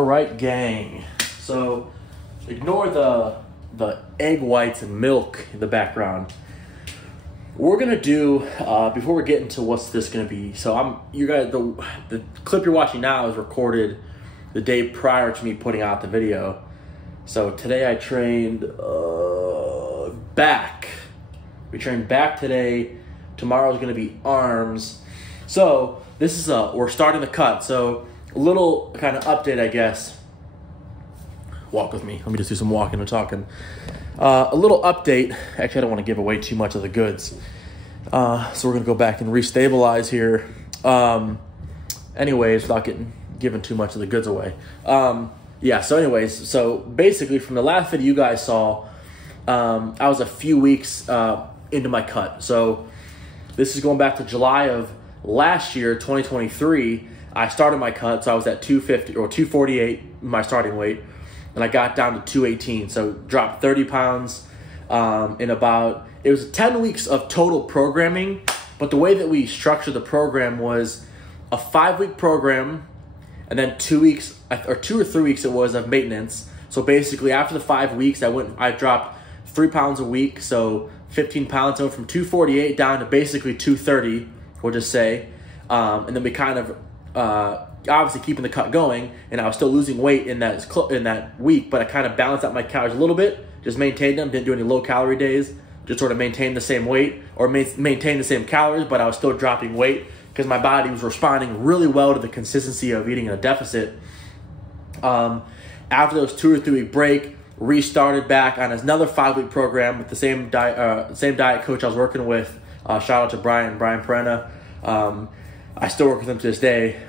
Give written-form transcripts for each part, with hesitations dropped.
All right, gang. So ignore the egg whites and milk in the background. We're gonna do before we get into what's this gonna be. So you guys, the clip you're watching now is recorded the day prior to me putting out the video. So today I trained back. We trained back today. Tomorrow's gonna be arms. So this is we're starting the cut. So a little kind of update, I guess. Walk with me. Let me just do some walking and talking. A little update. Actually, I don't want to give away too much of the goods. So we're going to go back and restabilize here. Anyways, without giving too much of the goods away. Yeah, so anyways, so basically from the last video you guys saw, I was a few weeks into my cut. So this is going back to July of last year, 2023. I started my cut, so I was at 250 or 248, my starting weight. And I got down to 218, so dropped 30 pounds in about, it was 10 weeks of total programming, but the way that we structured the program was a 5-week program, and then 2 weeks, or 2 or 3 weeks it was, of maintenance. So basically after the 5 weeks, I dropped 3 pounds a week, so 15 pounds, so from 248 down to basically 230, we'll just say. And then we kind of, obviously keeping the cut going, and I was still losing weight in that week, but I kind of balanced out my calories a little bit, just maintained them, didn't do any low calorie days, just sort of maintained the same weight or maintained the same calories, but I was still dropping weight because my body was responding really well to the consistency of eating in a deficit. After those 2 or 3 week break, restarted back on another 5-week program with the same diet coach I was working with. Shout out to Brian Perena. I still work with him to this day.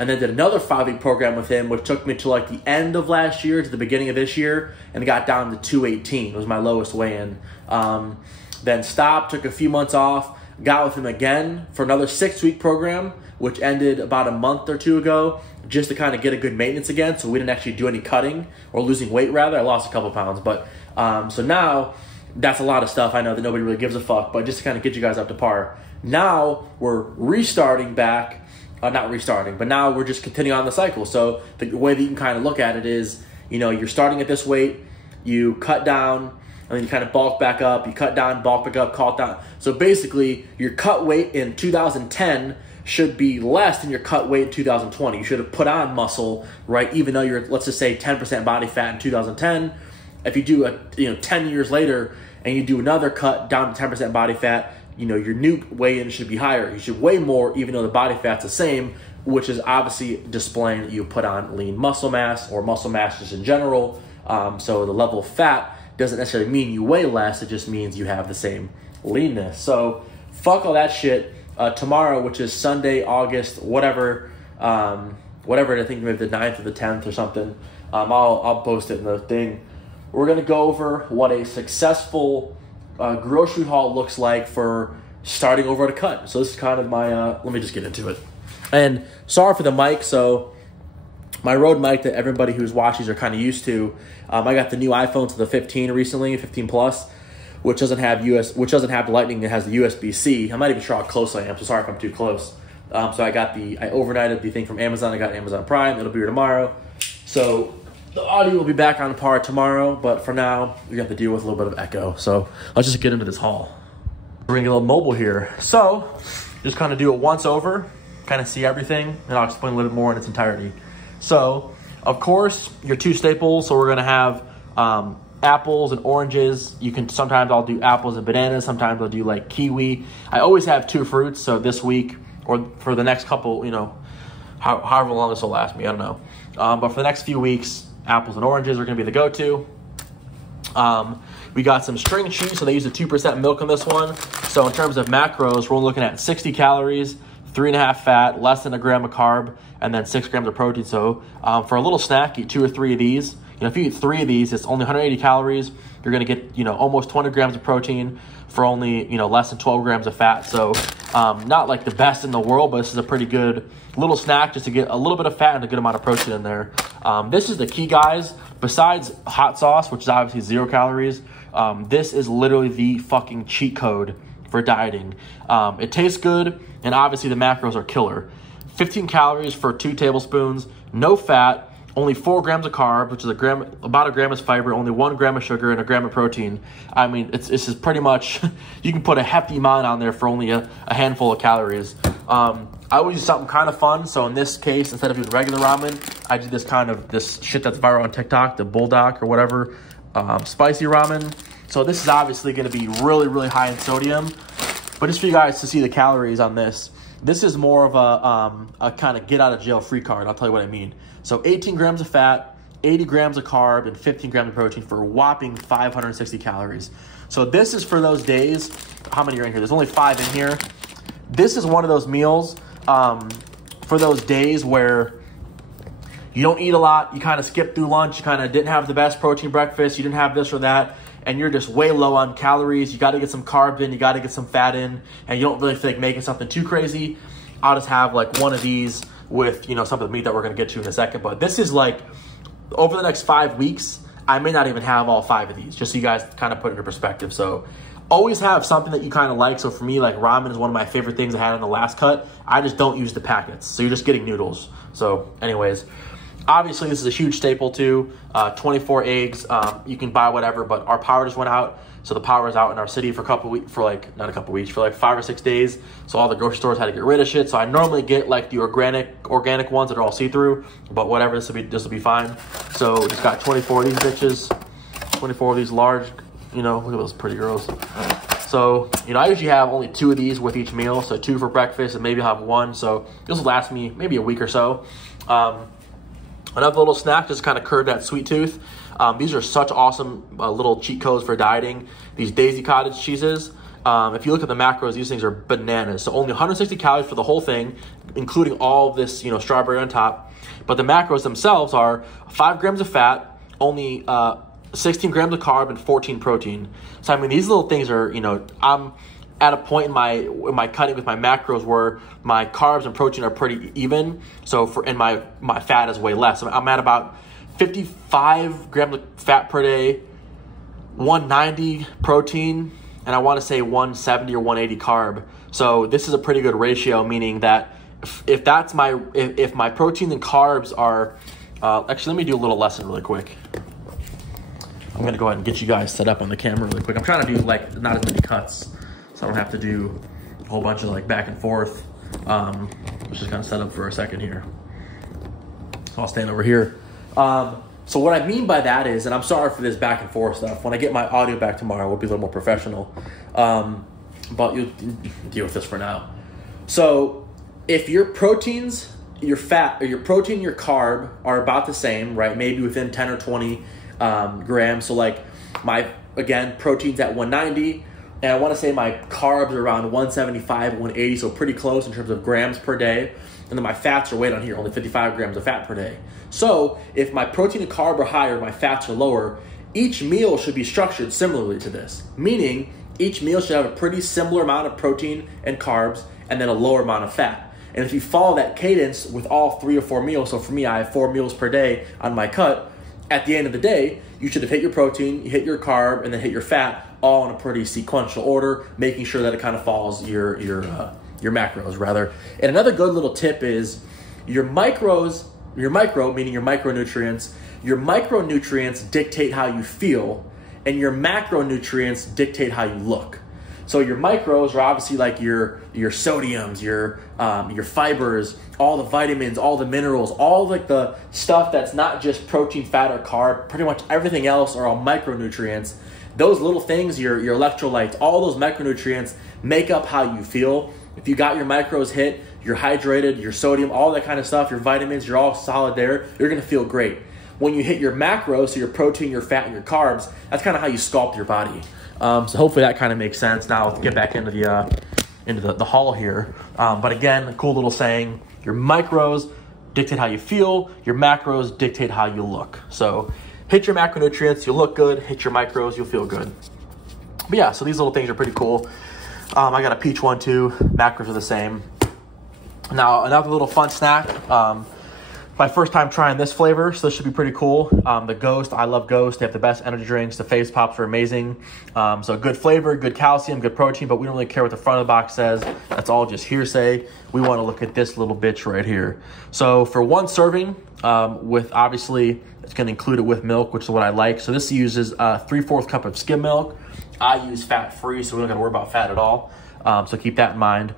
And then did another 5-week program with him, which took me to like the end of last year to the beginning of this year, and got down to 218. It was my lowest weigh-in. Then stopped, took a few months off, got with him again for another 6-week program, which ended about a month or two ago, just to kind of get a good maintenance again. So we didn't actually do any cutting or losing weight, rather. I lost a couple pounds, but so now that's a lot of stuff. I know that nobody really gives a fuck, but just to kind of get you guys up to par. Now we're restarting back. Not restarting, but now we're just continuing on the cycle. So the way that you can kind of look at it is, you're starting at this weight, you cut down, and then you kind of bulk back up, you cut down, bulk back up, cut down. So basically, your cut weight in 2010 should be less than your cut weight in 2020. You should have put on muscle, right? Even though you're, let's just say, 10% body fat in 2010. If you do 10 years later and you do another cut down to 10% body fat, your new weigh-in should be higher. You should weigh more even though the body fat's the same, which is obviously displaying that you put on lean muscle mass or muscle mass just in general. So the level of fat doesn't necessarily mean you weigh less. It just means you have the same leanness. So fuck all that shit. Tomorrow, which is Sunday, August, whatever, I think maybe the 9th or the 10th or something. I'll post it in the thing. We're going to go over what a successful grocery haul looks like for starting over at a cut. So this is kind of my, let me just get into it. And sorry for the mic. So my Rode mic that everybody who's watching are kind of used to. I got the new iPhone to the 15 recently, 15 Plus, which doesn't have the Lightning. It has the USB-C. I'm not even sure how close I am. So sorry if I'm too close. So I overnighted the thing from Amazon. I got Amazon Prime. It'll be here tomorrow. So the audio will be back on par tomorrow, but for now, we have to deal with a little bit of echo. So let's just get into this haul. We're gonna get a little mobile here. So just kind of do it once over, kind of see everything, and I'll explain a little bit more in its entirety. So, of course, your 2 staples. So we're gonna have apples and oranges. Sometimes I'll do apples and bananas. Sometimes I'll do like kiwi. I always have 2 fruits. So this week or for the next couple, however long this will last me, I don't know. But for the next few weeks, apples and oranges are going to be the go-to. We got some string cheese, so they use a 2% milk on this one. So in terms of macros, we're looking at 60 calories, 3.5 fat, less than a gram of carb, and then 6 grams of protein. So for a little snack, eat 2 or 3 of these. If you eat 3 of these, it's only 180 calories. You're going to get, almost 20 grams of protein for only, less than 12 grams of fat. So not like the best in the world, but this is a pretty good little snack just to get a little bit of fat and a good amount of protein in there. This is the key, guys. Besides hot sauce, which is obviously 0 calories, this is literally the fucking cheat code for dieting. It tastes good, and obviously the macros are killer. 15 calories for 2 tablespoons, no fat, only 4 grams of carb, which is about a gram of fiber, only 1 gram of sugar, and a gram of protein. I mean, it's just pretty much, you can put a hefty amount on there for only a handful of calories. I always use something kind of fun. So in this case, instead of using regular ramen, I do this shit that's viral on TikTok, the bulldog or whatever, spicy ramen. So this is obviously going to be really, really high in sodium. But just for you guys to see the calories on this, this is more of a kind of get out of jail free card. I'll tell you what I mean. So 18 grams of fat, 80 grams of carb, and 15 grams of protein for a whopping 560 calories. So this is for those days. How many are in here? There's only 5 in here. This is one of those meals for those days where you don't eat a lot, you kind of skip through lunch, you kind of didn't have the best protein breakfast, you didn't have this or that, and you're just way low on calories. You got to get some carbs in, you got to get some fat in, and you don't really feel like making something too crazy. I'll just have like one of these with, you know, some of the meat that we're going to get to in a second. But this is like, over the next 5 weeks, I may not even have all 5 of these, just so you guys kind of put it into perspective. So always have something that you kind of like. So for me, like ramen is one of my favorite things I had in the last cut. I just don't use the packets. So you're just getting noodles. So anyways, obviously this is a huge staple too. 24 eggs, you can buy whatever, but our power just went out. So the power is out in our city for a couple weeks, for like 5 or 6 days. So all the grocery stores had to get rid of shit. So I normally get like the organic ones that are all see-through, but whatever, this will be fine. So just got 24 of these bitches, 24 of these large, you know, look at those pretty girls. So, you know, I usually have only 2 of these with each meal. So 2 for breakfast and maybe I'll have 1. So this will last me maybe a week or so. Another little snack just kind of curb that sweet tooth. These are such awesome little cheat codes for dieting. These Daisy Cottage cheeses. If you look at the macros, these things are bananas. So only 160 calories for the whole thing, including all of this, you know, strawberry on top. But the macros themselves are 5 grams of fat, only 16 grams of carb, and 14 protein. So I mean, these little things are, you know, I'm at a point in my cutting with my macros where my carbs and protein are pretty even. So and my fat is way less. I'm at about 55 grams of fat per day, 190 protein, and I want to say 170 or 180 carb. So this is a pretty good ratio, meaning that if my protein and carbs are, actually, let me do a little lesson really quick. I'm going to go ahead and get you guys set up on the camera really quick. I'm trying to do like not as many cuts, so I don't have to do a whole bunch of like back and forth. Let's just kind of set up for a second here. So I'll stand over here. So what I mean by that is, and I'm sorry for this back and forth stuff, when I get my audio back tomorrow, we'll be a little more professional. But you'll deal with this for now. So if your proteins, your fat, or your protein, your carb are about the same, right? Maybe within 10 or 20 grams. So like again, protein's at 190, and I want to say my carbs are around 175, 180, so pretty close in terms of grams per day. And then my fats are way down here, only 55 grams of fat per day. So if my protein and carb are higher, my fats are lower, each meal should be structured similarly to this. Meaning, each meal should have a pretty similar amount of protein and carbs, and then a lower amount of fat. And if you follow that cadence with all 3 or 4 meals, so for me, I have 4 meals per day on my cut, at the end of the day, you should have hit your protein, you hit your carb, and then hit your fat, all in a pretty sequential order, making sure that it kind of follows your macros rather. And another good little tip is your micro, meaning your micronutrients, dictate how you feel, and your macronutrients dictate how you look. So your micros are obviously like your sodiums, your fibers, all the vitamins, all the minerals, all like the stuff that's not just protein, fat, or carb. Pretty much everything else are all micronutrients. Those little things, your electrolytes, all those macronutrients make up how you feel. If you got your macros hit, you're hydrated, your sodium, all that kind of stuff, your vitamins, you're all solid there, you're going to feel great. When you hit your macros, so your protein, your fat, and your carbs, that's kind of how you sculpt your body. So hopefully that kind of makes sense. Now let's get back into the haul here. But again, a cool little saying, your micros dictate how you feel, your macros dictate how you look. So hit your macronutrients, you'll look good. Hit your micros, you'll feel good. But yeah, so these little things are pretty cool. I got a peach one too. Macros are the same. Now, another little fun snack. my first time trying this flavor, so this should be pretty cool. The Ghost, I love Ghost. They have the best energy drinks. The Phase Pops are amazing. So good flavor, good calcium, good protein, but we don't really care what the front of the box says. That's all just hearsay. We want to look at this little bitch right here. So for one serving, with obviously, it's going to include it with milk, which is what I like. So this uses 3/4 cup of skim milk. I use fat-free, so we don't got to worry about fat at all. So keep that in mind.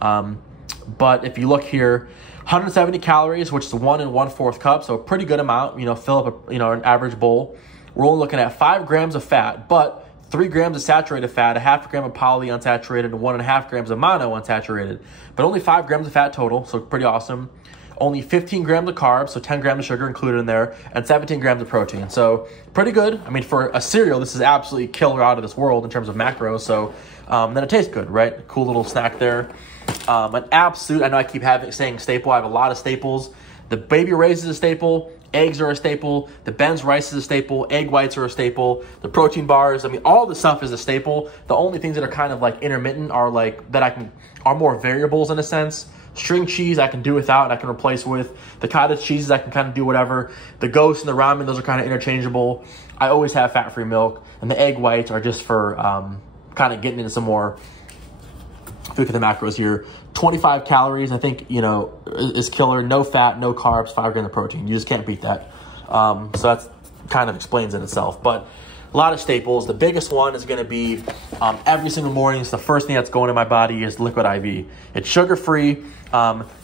But if you look here, 170 calories, which is 1 1/4 cup, so a pretty good amount. Fill up an average bowl. We're only looking at 5 grams of fat, but 3 grams of saturated fat, 1/2 gram of polyunsaturated, and 1.5 grams of monounsaturated. But only 5 grams of fat total, so pretty awesome. Only 15 grams of carbs, so 10 grams of sugar included in there, and 17 grams of protein. So pretty good. I mean, for a cereal, this is absolutely killer out of this world in terms of macros. So then it tastes good, right? Cool little snack there. An absolute, I know I keep saying staple. I have a lot of staples. The Baby Ray's is a staple. Eggs are a staple. The Ben's Rice is a staple. Egg whites are a staple. The protein bars, I mean, all the stuff is a staple. The only things that are kind of like intermittent are are more variables in a sense. String cheese I can do without and I can replace with. The cottage cheeses I can kind of do whatever. The Ghost and the ramen, those are kind of interchangeable. I always have fat-free milk. And the egg whites are just for kind of getting into some more. If you look at the macros here, 25 calories, I think, is killer. No fat, no carbs, 5 grams of protein. You just can't beat that. So that's kind of explains it itself. But a lot of staples. The biggest one is going to be every single morning. It's the first thing that's going in my body is Liquid IV. It's sugar-free.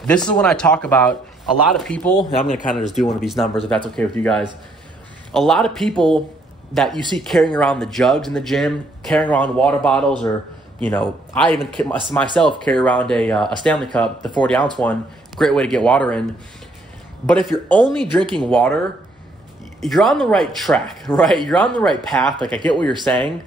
This is when I talk about a lot of people, and I'm going to kind of just do one of these numbers if that's okay with you guys. A lot of people that you see carrying around the jugs in the gym, carrying around water bottles, or I even myself carry around a Stanley Cup, the 40-ounce one. Great way to get water in. But if you're only drinking water, you're on the right track, right? You're on the right path. Like, I get what you're saying.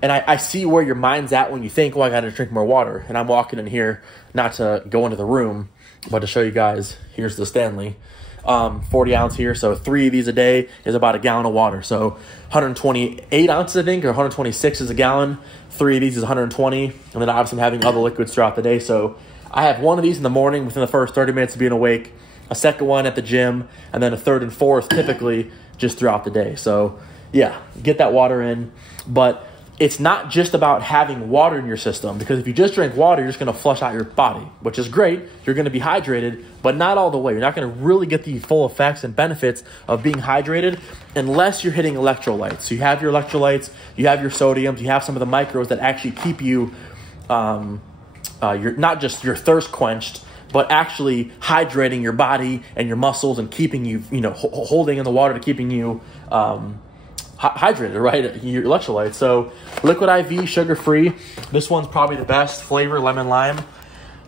And I see where your mind's at when you think, well, I got to drink more water. And I'm walking in here, not to go into the room, but to show you guys, here's the Stanley. 40 ounce here, so 3 of these a day is about a gallon of water. So 128 ounces, I think, or 126 is a gallon. 3 of these is 120, and then obviously I'm having other liquids throughout the day. So I have one of these in the morning within the first 30 minutes of being awake, a second one at the gym, and then a third and fourth typically just throughout the day. So yeah, get that water in. But it's not just about having water in your system, because if you just drink water, you're just going to flush out your body, which is great. You're going to be hydrated, but not all the way. You're not going to really get the full effects and benefits of being hydrated unless you're hitting electrolytes. So you have your electrolytes, you have your sodiums, you have some of the micros that actually keep you, you're not just your thirst quenched, but actually hydrating your body and your muscles and keeping you, holding in the water to keeping you, hydrated, right? Your electrolytes. So Liquid IV, sugar-free. This one's probably the best flavor, lemon lime.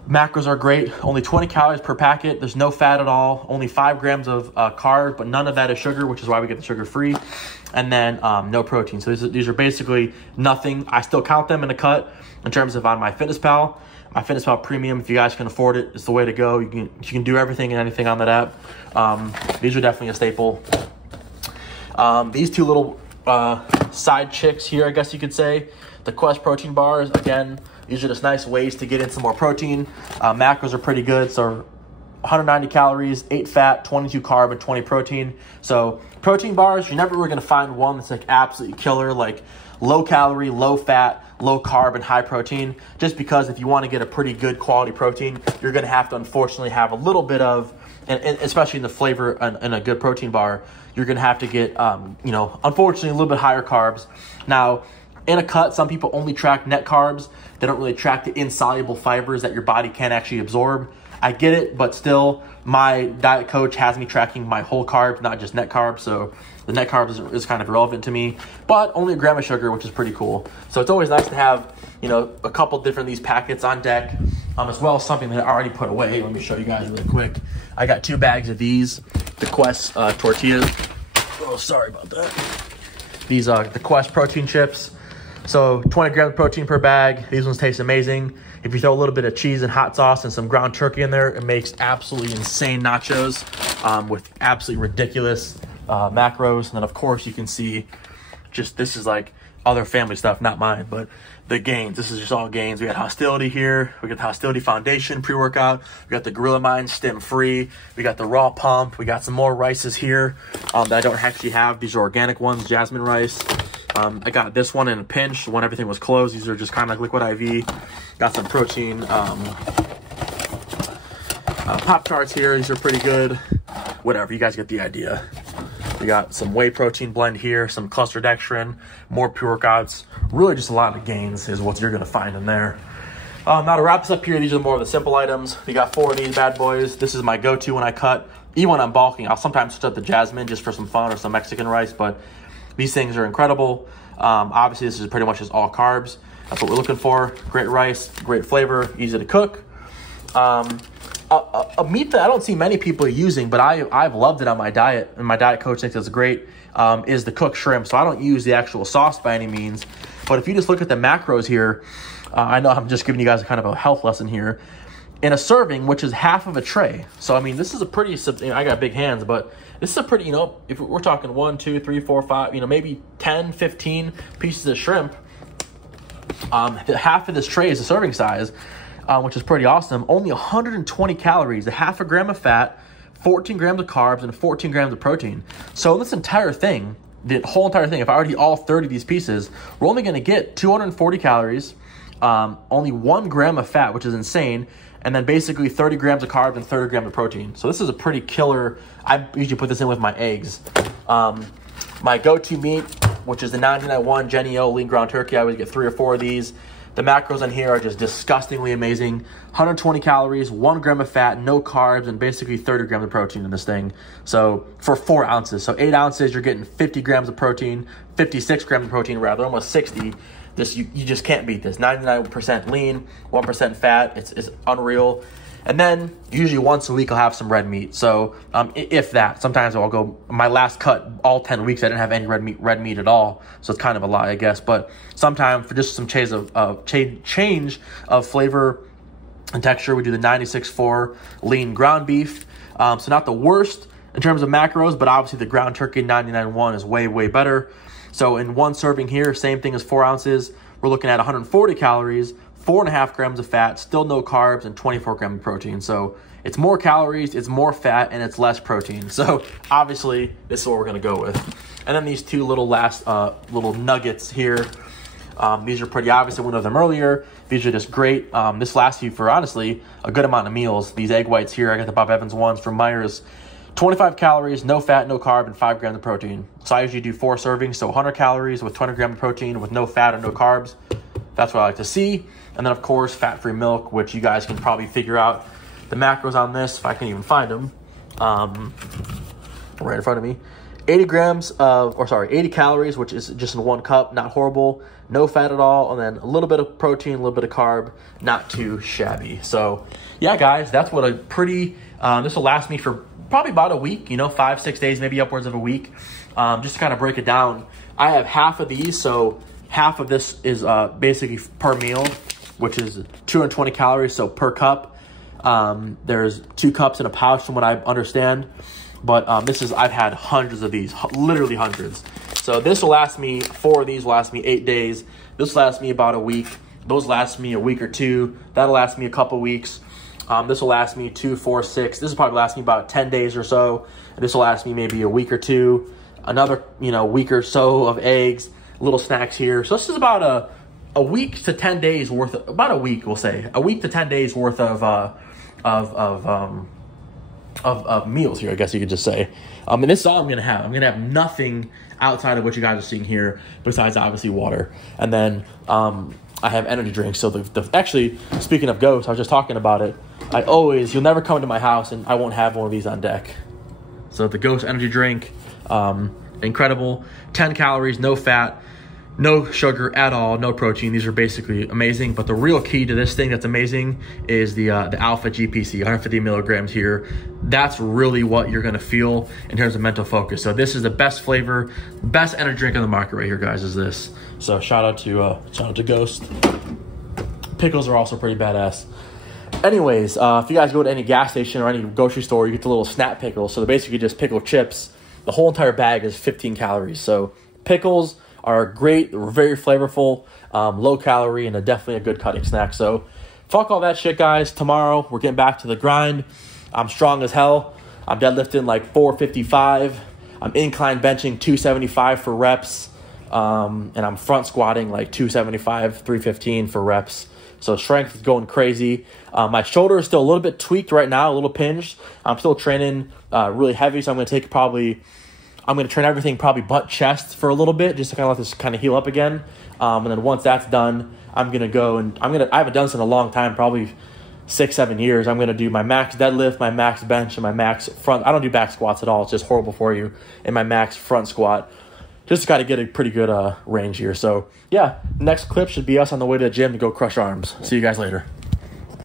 Macros are great. Only 20 calories per packet. There's no fat at all. Only 5 grams of carbs, but none of that is sugar, which is why we get the sugar-free. And then no protein. So these are basically nothing. I still count them in a cut in terms of on my FitnessPal. My FitnessPal Premium, if you guys can afford it, it's the way to go. You can do everything and anything on that app. These are definitely a staple. These two little side chicks here, I guess you could say, the Quest protein bars. Again, these are just nice ways to get in some more protein. Macros are pretty good. So 190 calories, 8 fat, 22 carb, and 20 protein. So protein bars, you're never really going to find one that's like absolutely killer, like low calorie, low fat, low carb, and high protein. Just because if you want to get a pretty good quality protein, you're going to have to unfortunately have a little bit of, and especially in the flavor in a good protein bar, you're going to have to get, unfortunately, a little bit higher carbs. Now, in a cut, some people only track net carbs. They don't really track the insoluble fibers that your body can't actually absorb. I get it, but still, my diet coach has me tracking my whole carbs, not just net carbs. So the net carbs is kind of irrelevant to me, but only a gram of sugar, which is pretty cool. So it's always nice to have, a couple different of these packets on deck, as well as something that I already put away. Let me show you guys really quick. I got 2 bags of these, the Quest tortillas. Oh, sorry about that. These are the Quest protein chips. So 20 grams of protein per bag. These ones taste amazing. If you throw a little bit of cheese and hot sauce and some ground turkey in there, it makes absolutely insane nachos with absolutely ridiculous macros. And then, of course, you can see just, this is like other family stuff, not mine, but the gains. This is just all gains. We got Hostility here. We got the Hostility Foundation pre-workout. We got the Gorilla Mind Stim Free. We got the Raw Pump. We got some more rices here that I don't actually have. These are organic ones, jasmine rice. I got this one in a pinch when everything was closed. These are just kind of like liquid IV. Got some protein Pop-Tarts here. These are pretty good. Whatever, you guys get the idea. We got some whey protein blend here, some cluster dextrin, more pre-workouts. Really just a lot of gains is what you're going to find in there. Now to wrap this up here, these are more of the simple items. We got 4 of these bad boys. This is my go-to when I cut. Even when I'm bulking, I'll sometimes switch up the jasmine just for some fun or some Mexican rice, but these things are incredible. Obviously, this is pretty much just all carbs. That's what we're looking for. Great rice, great flavor, easy to cook. A meat that I don't see many people using, but I've loved it on my diet, and my diet coach thinks it's great, is the cooked shrimp. So I don't use the actual sauce by any means, but if you just look at the macros here, I know I'm just giving you guys a kind of a health lesson here. In a serving, which is half of a tray. So, I mean, this is a pretty, I got big hands, but this is a pretty, if we're talking 1, 2, 3, 4, 5, maybe 10, 15 pieces of shrimp, half of this tray is a serving size, which is pretty awesome. Only 120 calories, a half a gram of fat, 14 grams of carbs, and 14 grams of protein. So this entire thing, the whole entire thing, if I already eat all 30 of these pieces, we're only going to get 240 calories, only 1 gram of fat, which is insane, and then basically 30 grams of carbs and 30 grams of protein. So this is a pretty killer. I usually put this in with my eggs. My go-to meat, which is the 99.1 Jenny-O lean ground turkey. I always get 3 or 4 of these. The macros on here are just disgustingly amazing. 120 calories, 1 gram of fat, no carbs, and basically 30 grams of protein in this thing. So for 4 ounces. So 8 ounces, you're getting 50 grams of protein, 56 grams of protein rather, almost 60. This you just can't beat this. 99% lean, 1% fat. It's unreal. And then usually once a week I'll have some red meat. So if that, sometimes I'll go. My last cut, all 10 weeks, I didn't have any red meat at all. So it's kind of a lie, I guess. But sometimes for just some change of flavor and texture, we do the 96.4 lean ground beef. So not the worst in terms of macros, but obviously the ground turkey 99.1 is way, way better. So in one serving here, same thing as 4 ounces, we're looking at 140 calories, 4.5 grams of fat, still no carbs, and 24 grams of protein. So it's more calories, it's more fat, and it's less protein. So obviously, this is what we're gonna go with. And then these 2 little last little nuggets here. These are pretty obvious. I went over them earlier. These are just great. This lasts you for, honestly, a good amount of meals. These egg whites here, I got the Bob Evans ones from Myers. 25 calories, no fat, no carb, and 5 grams of protein. So I usually do 4 servings, so 100 calories with 20 grams of protein with no fat or no carbs. That's what I like to see. And then, of course, fat-free milk, which you guys can probably figure out the macros on this, if I can even find them, right in front of me. 80 calories, which is just in 1 cup, not horrible. No fat at all, and then a little bit of protein, a little bit of carb, not too shabby. So, yeah, guys, that's what a pretty, this will last me for probably about a week, 5-6 days, maybe upwards of a week. Just to kind of break it down, I have half of these, so half of this is basically per meal, which is 220 calories, so per cup. There's 2 cups in a pouch from what I understand, but I've had hundreds of these, literally hundreds. So this will last me, 4 of these will last me 8 days. This will last me about a week. Those last me a week or 2. That'll last me a couple weeks. This will last me 2, 4, 6. This will probably last me about 10 days or so. And this will last me maybe a week or 2. Another, week or so of eggs, little snacks here. So this is about a week to 10 days worth of, about a week, we'll say. A week to 10 days worth of meals here, I guess you could just say. And this is all I'm going to have. I'm going to have nothing outside of what you guys are seeing here, besides obviously water. And then I have energy drinks. So actually, speaking of ghosts, I was just talking about it. You'll never come to my house and I won't have one of these on deck. So the Ghost energy drink, incredible. 10 calories, no fat, no sugar at all, no protein. These are basically amazing. But the real key to this thing that's amazing is the Alpha GPC, 150 milligrams here. That's really what you're gonna feel in terms of mental focus. So this is the best flavor, best energy drink on the market right here, guys, is this. So shout out to Ghost. Pickles are also pretty badass. Anyways, if you guys go to any gas station or any grocery store, you get the little snap pickles. So they're basically just pickle chips. The whole entire bag is 15 calories. So pickles are great, very flavorful, low calorie, and definitely a good cutting snack. So fuck all that shit, guys. Tomorrow, we're getting back to the grind. I'm strong as hell. I'm deadlifting like 455. I'm incline benching 275 for reps. And I'm front squatting like 275, 315 for reps. So strength is going crazy. My shoulder is still a little bit tweaked right now, a little pinged. I'm still training really heavy, so I'm going to train everything probably butt chest for a little bit, just to kind of let this kind of heal up again. And then once that's done, I'm going to go and I haven't done this in a long time, probably 6-7 years. I'm going to do my max deadlift, my max bench, and my max front. I don't do back squats at all. It's just horrible for you. And my max front squat. Just got to get a pretty good range here. So, yeah, next clip should be us on the way to the gym to go crush arms. See you guys later.